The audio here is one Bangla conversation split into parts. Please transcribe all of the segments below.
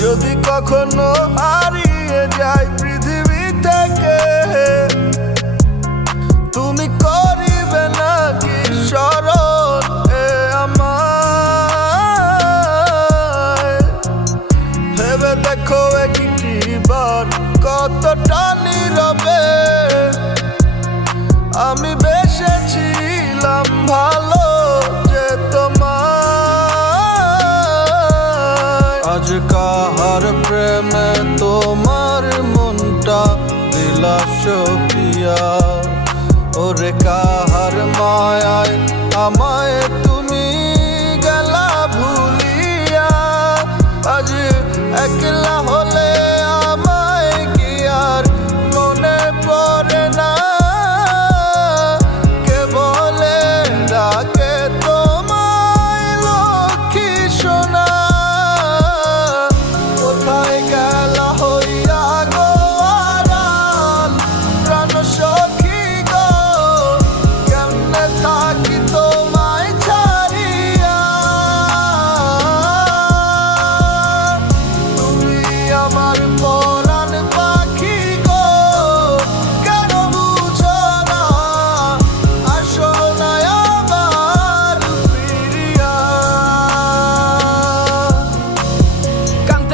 যদি কখনো হারিয়ে যায় পৃথিবী থেকে, তুমি করিবে নাকি স্মরণ এ আমায়? ভেবে দেখো একটি বার কতটা নীরবে। আমি বেসেছিলাম ভালো কাহার প্রেমে তোমার মনটা বিলাস পিয়া। ওরে কাহার মায়ায় আমায় তুমি গেলা ভুলিয়া। আজ একলা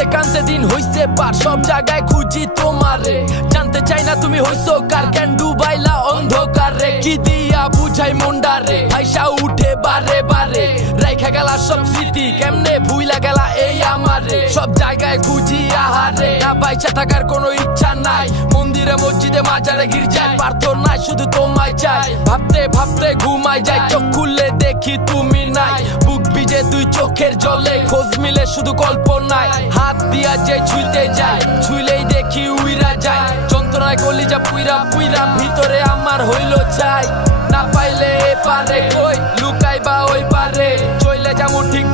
কানতে কানতে দিন হইছে পার। সব জায়গায় খুঁজি তোমারে। জানতে চাই না তুমি হইছো কার। কেন ডুবাইলা রে কি দিয়া বুঝাই মন্ডারে ভাইসা উঠে বারে বারে। গেলা সব স্মৃতি, কেমনে ভুইলা গেলা এই আমারে? সব জায়গায় খুঁজি আহারে, না বাইচা থাকার কোনো ইচ্ছা নাই। মন্দিরে, মসজিদে, মাজারে গির্জায় প্রার্থনায় শুধু তোমায় চাই। ভাবতে ভাবতে ঘুমাই যায় চোখ খুললে দেখি তুমি নাই। বুক ভিজে দুই চোখের জলে, খোঁজ মিলে শুধু কল্পনায় হাত দিয়া যে ছুঁইতে যায় ছুইলেই দেখি উইরা যায়। যন্ত্রণায় কলিজা পুইরা পুইরা ভিতরে আমার হইল চাই না পাইলে এ পারে কই লুকাই বা ওই পারে। Celtic